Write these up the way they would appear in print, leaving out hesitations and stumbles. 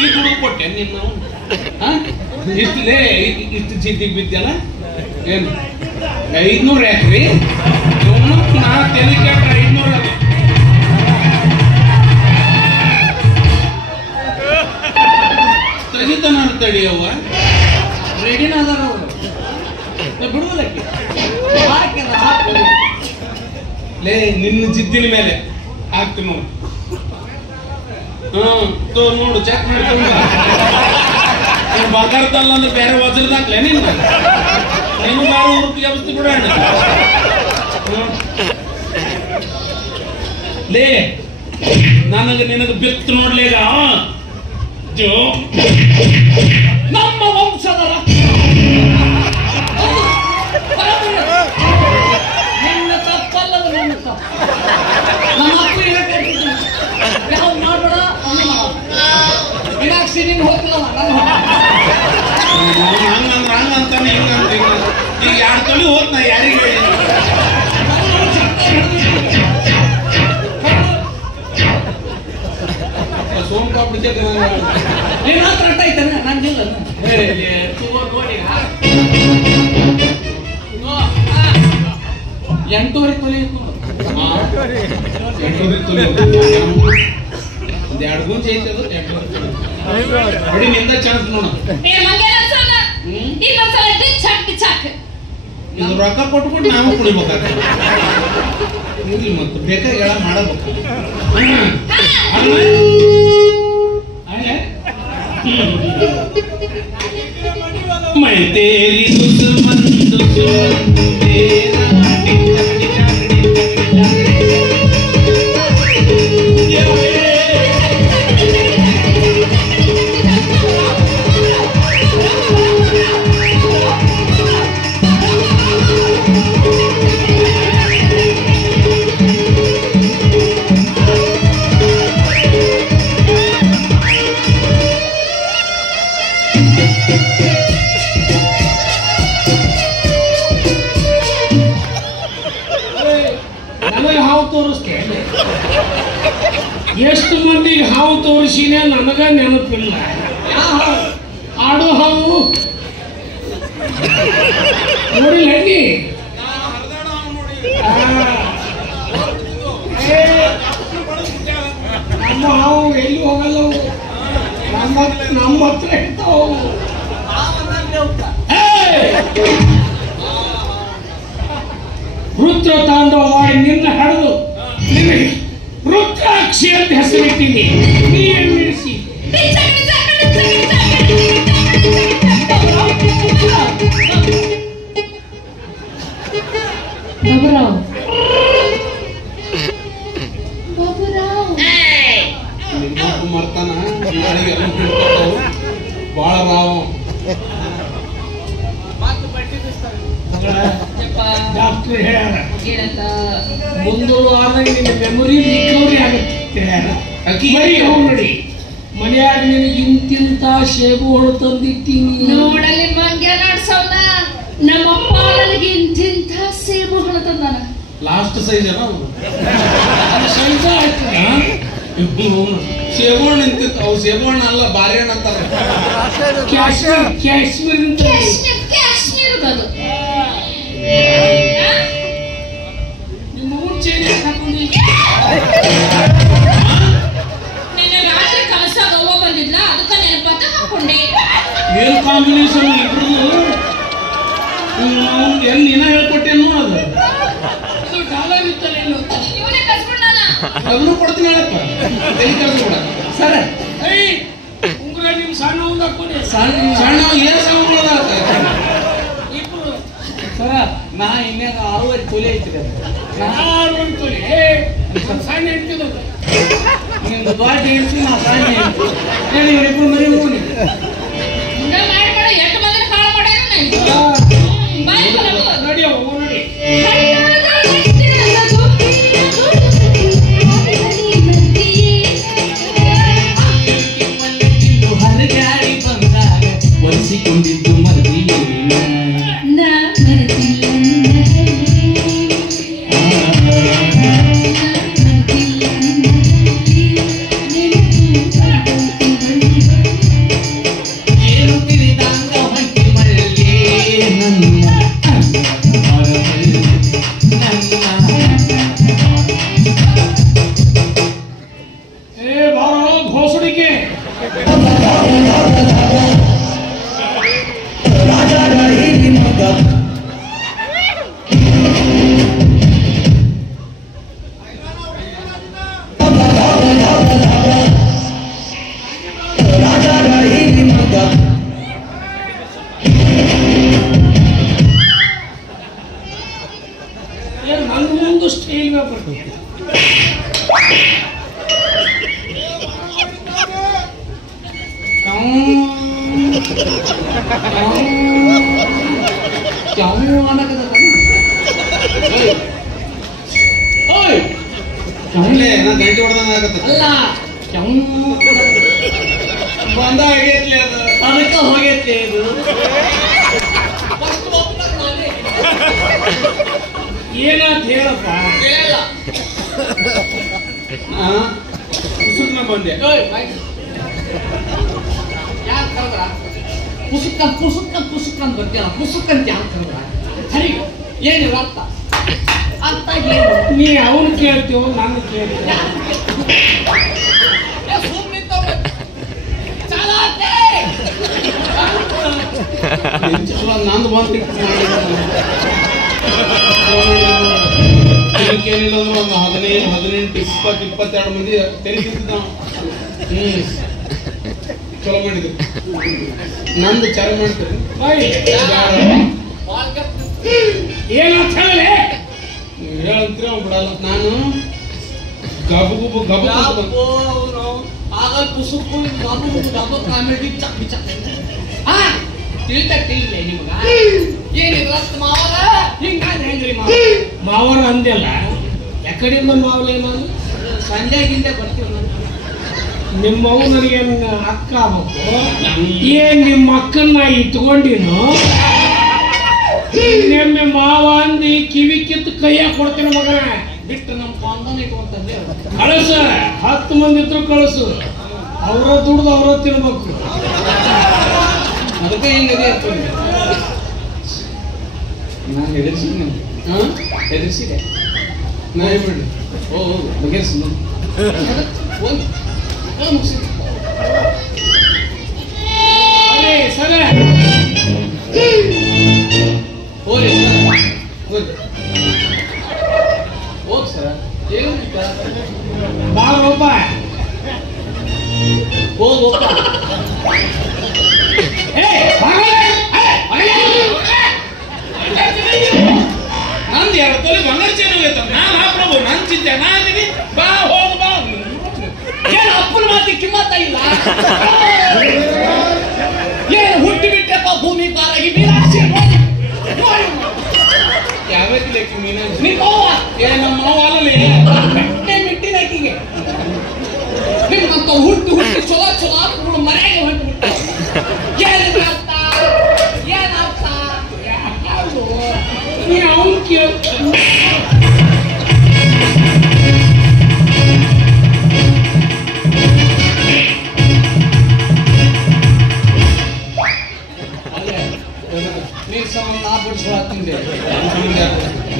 ಈ ದುಡ್ಡು ಕೊಟ್ಟೆ ನೀನು ಇಷ್ಟಲೇ ಇಷ್ಟು ಚೀಟಿಗೆ ಬಿದ್ದಲ್ಲ ಏನು 500 ಯಾಕ್ರಿ ನಾ ತೆಲಿ ಕೆಟ್ಟ 500 ತೆಗಿತಾನ ತಡಿಯವ್ವ ರೆಡಿನ ಅದಾರ ಬಿಡುವುದಕ್ಕೆ ಲೇ ನಿನ್ನ ಜಿದ್ದಿನ ಮೇಲೆ ಹಾಕ್ತೀನಿ ನೋಡು ನೋಡು ಚೆಕ್ ಮಾಡ್ಕೊಂಡು ಮಾತಾಡ್ತಲ್ಲ ಅಂದ್ರೆ ಬೇರೆ ವಜ್ರದಾಕ್ಲೆ ನೀನು ನೀನು ಬೇರೆ ಊರಿಗೆ ವ್ಯವಸ್ಥೆ ಬಿಡೋಣ ಲೇ ನನಗೆ ನಿನಗೆ ಬಿತ್ತು ನೋಡ್ಲೇಗ ನಮ್ಮ ವಂಶದ ನಿನ್ನ ತಪ್ಪಲ್ಲದ ನನ್ನ ತಪ್ಪು ನಮ್ಮ ಅಪ್ಪ ಯಾವ್ದು ಮಾಡ್ಬೇಡ ಮೀನಾಕ್ಷಿ ನೀನು ಹೋಗ್ತಿಲ್ಲ ಹಂಗಂತಾನೆ ಹಿಂಗಂತ ಈಗ 2 ತೊಲಿ ಹೋದ್ ನಾ ಯಾರಿಗೆ ಸೋಮಪಾಪಡಿ ನಿನ್ನ ಹತ್ರ ಅಟ್ಟ ಐತಾನೆ ನಂಗಿಲ್ಲ ನೋಡಿ 8 ತೊಲೆ ಇತ್ತು 2 ತೊಲಿ ಎರಡು ಗುಂಜೆ ಐತೆ ಅದು 2 ಬಡಿ ನಿಂದ ಚಾನ್ಸ್ ನೋಡು ಇದು ರೊಕ್ಕ ಕೊಟ್ಕೊಂಡು ನಾವು ಕುಡಿಬೇಕಾಗ್ತದೆ ಇರ್ಲಿ ಮತ್ತು ಬೇಕಾಗಿ ಹೇಳ ಮಾಡಬೇಕು मैं तेरी दुश्मन तेरा ಎಷ್ಟು ಮಂದಿಗೆ ಹಾವು ತೋರಿಸಿನೇ ನನಗ ನೆನಪಿಲ್ಲ ಆಡು ಹಾವು ನೋಡಿ ಹೆಣ್ಣಿ ನಮ್ಮ ಹಾವು ಎಲ್ಲಿ ಹೋಗಲ್ಲ ನಮ್ಮ ಹತ್ರ ಇರ್ತಾವ ರುದ್ರ ತಾಂಡವ ಮಾಡಿ ನಿನ್ನ ಹಡದು ನಿನಗೆ ರುದ್ರಾಕ್ಷಿ ಅಂತ ಹೆಸರಿಟ್ಟಿನಿ ನೀನು ಇರಿಸಿ ಮರ್ತಾನ ಬಾಳ ರಾವ ಡಾಕ್ಟರ್ ಹೇಳ್ಯಾರ ಮುಂದೂರು ಆದಾಗ ನಿನ್ನ ಮೆಮೊರಿ ರಿಕವರಿ ಆಗುತ್ತೆ ಮರಿ ಹೋಗಿ ನೋಡಿ ಮನೆಯಾಗ ನಿನಗೆ ಇಂತಿಂತ ಸೇಬು ಹಣ್ಣು ತಂದಿಟ್ಟಿನಿ ನೋಡಲ್ಲಿ ಮಂಗ್ಯ ನಾಡ್ಸವನ ನಮ್ಮಪ್ಪ ನನಗೆ ಇಂತಿಂತ ಸೇಬು ಹಣ್ಣು ತಂದಾನ ಲಾಸ್ಟ್ ಸೈಜ್ ಅಲ್ಲ ಸೈಜ ಆಯ್ತು ಸೇಬಣ್ಣ ನಿಂತಿತ್ತು ಅವು ಸೇಬಣ್ಣ ಅಲ್ಲ ಬಾರೆಹಣ್ಣು ಅಂತಾರೆ ಕಾಶ್ಮೀರ ಕಾಶ್ಮೀರದದು ನಿಮ್ಮ ಮುಂಚೆನೆ ಹಾಕೊಂಡು ನಿನ್ನೆ ರಾತ್ರಿ ಕಲಸಾಗ ಅವ್ವ ಬಂದಿದ್ಲ ಅದಕ್ಕೆ ನೆನಪಾತ ಹಾಕೊಂಡೆ ಏನ್ ಕಾಂಬಿನೇಷನ್ ಇಬ್ರು ಎಲ್ಲಿ ನೀನ ಹೇಳ್ಕೊಟ್ಟೇನು ಅದು ಡಾಲರ್ ಇತ್ತಲ್ಲ ಇನ್ನು ಇವನೇ ಕಸ್ಕೊಂಡಾನ ಅದನ್ನು ಕೊಡ್ತೀನಿ ಹೇಳಪ್ಪ ಕೈ ಕರ್ದು ಕೂಡ ಸರ್ ಉಂಗುರ ನಿಮ್ ಸಣ್ಣ ಒಂದು ಹಾಕೊಳ್ಳಿ ಸಣ್ಣ ಏನ್ ಸಂಬಳ ಇಬ್ರು ಸರ ನಾ ಇನ್ಯಾಗ 6 ತೊಲೆ ಐತಿ 6 ತೊಲೆ ಸಣ್ಣ ಹೇಳ್ತಿದ್ದು ನಿಮ್ದು ದೊಡ್ಡ ಹೇಳ್ತೀನಿ ನಾ ಸಣ್ಣ ಹೇಳ್ತೀನಿ ಹೇಳಿ ಇವರಿಬ್ರು ಮರಿ ಹೋಗಿ ಮುಂಡ ಮಾಡ್ಬೇಡ ಎಷ್ಟು ಮಂದಿನ ಕಾಳು ಮಾಡ್ಯಾರ ಬಾಯ್ ನೋಡಿ ಅವು ನೋಡಿ ಹರಗಾಡಿ ಬಂದಾಗ ಒಲಿಸಿಕೊಂಡಿದ್ದು ಮರದಿ ನಾ ಮರೆತಿಲ್ಲ ಅಲ್ಲೇ ನಾ ಗಂಟೆ ಹೊಡೆದಂಗ ಆಗತ್ತ ಅಲ್ಲ ಬಂದ ಆಗೈತ್ಲಿ ಅದು ಅದಕ್ಕೆ ಹೋಗೈತಿ ಇದು ಏನಂತ ಹೇಳಪ್ಪ ಕುಸುಕ್ನ ಬಂದೆ ಯಾಕೆ ಕರೆದ್ರ ಪುಸುಕ್ಕನ್ ಪುಸುಕ್ಕನ್ ಪುಸುಕ್ಕನ್ ಬರ್ತೀಯಲ್ಲ ಪುಸುಕ್ಕಂತ ಯಾಕೆ ಕರೆದ್ರ ಸರಿ ಏನಿಲ್ಲ ಅರ್ಥ ಅರ್ಥ ಏನು ನೀ ಅವನು ಕೇಳ್ತೀವೋ ನಾನು ಕೇಳ್ತೀವಿ ನಂದು ಬಂದು ಏನಿಲ್ಲ ಅಂದ್ರೆ ಒಂದು 15, 18, 20, 22 ಮಂದಿ ತೆರಿತಿದ್ದ ಚಲೋ ಮಾಡಿದ್ರು ನಂದು ಚಾಲು ಮಾಡ್ತಾರೆ ಏನಂತ ಹೇಳಿ ಹೇಳಂತೀರ ಅವ್ನು ಬಿಡಲ್ಲ ನಾನು ಗಬು ಗುಬು ಗಬು ಆಗಲ್ ಪುಸುಕು ಗಬು ಕಾಮಿಡಿ ಚಪ್ಪಿ ಚಪ್ಪಿ ತಿಳಿಲ್ಲ ನಿಮಗ ಏನಿಲ್ಲ ಮಾವರ ಹಿಂಗಾದ್ರೆ ಹೆಂಗ್ರಿ ಮಾವರ ಅಂದೆಲ್ಲ ಯಾಕಡೆಯಿಂದ ಮಾವಲೇ ನಾನು ಸಂಜೆಗಿಂದ ಬರ್ತೀವಿ ನಿಮ್ಮವು ನನಗೆ ಅಕ್ಕ ಆಗ್ಬೇಕು ಏನ್ ನಿಮ್ಮ ಅಕ್ಕನ್ನ ಇಟ್ಕೊಂಡಿನು ಇನ್ನೊಮ್ಮೆ ಮಾವ ಅಂದಿ ಕಿವಿ ಕಿತ್ತು ಕೈಯಾಗ ಕೊಡ್ತೇನೆ ಮಗನ ಬಿಟ್ಟು ನಮ್ಮ ಕಾಂದನ ಇಟ್ಕೊಂತಂದೆ ಕಳಸ 10 ಮಂದಿ ಇದ್ರು ಕಳಸು ಅವ್ರ ದುಡ್ದು ಅವ್ರ ತಿನ್ಬೇಕು ಅದಕ್ಕೆ ಹಿಂಗದೆ ಇರ್ತೀನಿ ನಾನು ಹೆದರ್ಸಿದ್ದೆ ಹೆದರ್ಸಿದೆ ನಾ ಏನ್ ಮಾಡಿ ಬಗೆಹರಿಸಿ ಸರ ಹೋರಿ ಹೋಗ್ ಸರ ಏನು ಬಾರಪ್ಪ ಹೋಗಪ್ಪ ನಂದು 2 ತೊಲೆ ಬಂಗಾರ ಚೇನು ಹೋಯ್ತು ನಾನು ಹಾಕ್ರಬು ನನ್ನ ಚಿಂತೆ ನಾನಿಗೆ ಬಾ ಹೋಗು ಬಾ ಏನು ಅಪ್ಪನ ಮಾತಿ ಕಿಮ್ಮತ್ತ ಇಲ್ಲ ಏನು ಹುಟ್ಟಿ ಬಿಟ್ಟೆಪ್ಪ ಭೂಮಿ ಪಾರಾಗಿ ಮೀನಾಕ್ಷಿ ಯಾವಕ್ಕೆ ಲೇಕಿ ಮೀನಾಕ್ಷಿ ನಿಮ್ಮ ಅವ್ವ ನಮ್ಮ ಮಾವ ಅಲ್ಲಲ್ಲಿ ಗಟ್ಟೆ ಮಿಟ್ಟಿನ ಆಕಿಗೆ ನಿಮ್ಮಂತ ಹುಟ್ಟಿ ಹುಟ್ಟಿ ಚಲೋ ಚಲೋ ಹಾಕೊಂಡು ಮನೆಗೆ ಹೊಂಟು ಬಿಟ್ಟು ಏನರ್ಥ ಏನರ್ಥ ಯಾವುದು ನೀ ಅವನು ಕೇಳ ನೀರು ಸಮ ನಾ ಬಿಡಿಸ್ಕೊಳತ್ತಿಂದೆ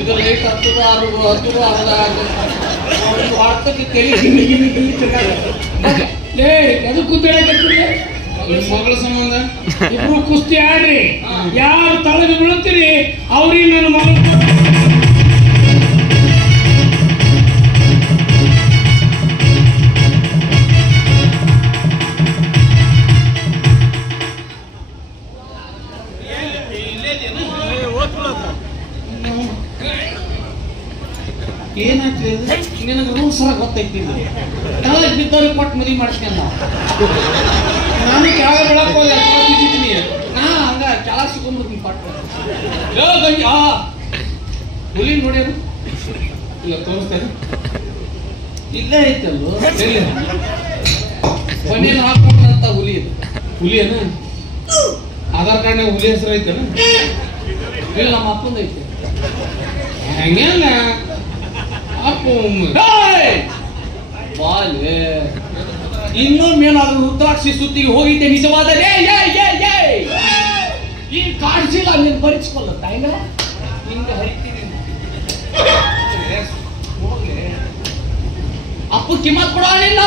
ಇದು ಲೈಟ್ ಹತ್ತದ ಅರ್ಥಕ್ಕೆ ತಲೆ ಅದು ಕೂತ್ಕೊಳ್ಳಿ ಮಗಳ ಸಂಬಂಧ ಇಬ್ರು ಕುಸ್ತಿ ಆಡ್ರಿ ಯಾರು ತಳಗೆ ಬೀಳ್ತೀರಿ ಅವ್ರಿಗೆ ನನ್ನ ಮಗಳು ಏನಾಯ್ತು ನಿನಗೆ ರೂಲ್ಸ್ ಸರ ಗೊತ್ತೈತಿ ತಳಗೆ ಬಿದ್ದವ್ರಿಗೆ ಕೊಟ್ಟು ಮದುವೆ ಮಾಡಿಸ್ಕೊಂಡ ನಾನು ಕೆಳಗೆ ಬೆಳಕ್ ಹೋದೆ ಬಿದ್ದಿದ್ದೀನಿ ನಾ ಹಂಗ ಕೆಳ ಸಿಗೊಂಡ್ಬಿಡ್ತೀನಿ ಪಟ್ಟು ಹುಲಿ ನೋಡ್ಯಾರ ಇಲ್ಲ ತೋರಿಸ್ತೇನೆ ಇಲ್ಲೇ ಐತಲ್ಲೋ ಎಲ್ಲಿ ಮನೇಲಿ ಹಾಕೊಂಡಂತ ಹುಲಿ ಇದು ಹುಲಿಯನ ಆಧಾರ್ ಕಾರ್ಡ್ನಾಗ ಹುಲಿ ಹೆಸರು ಐತನ ಇಲ್ಲ ನಮ್ಮ ಅಪ್ಪಂದು ಐತೆ ಹಂಗಲ್ಲ ಅಪ್ಪ ಬಾಲೆ ಇನ್ನೊಮ್ಮೇನಾದ್ರೂ ರುದ್ರಾಕ್ಷಿ ಸುತ್ತಿಗೆ ಹೋಗಿದ್ದೆ ನಿಜವಾದರೆ ಈ ಕಾಡ್ಸಿಲ್ಲ ನೀನು ಬರಿಸ್ಕೊಳ್ಳುತ್ತ ಹಿಂಗ ಹಿಂಗ ಹರಿತೀನಿ ಅಪ್ಪು ಕಿಮ್ಮತ್ ಕೊಡೋನಿಲ್ಲ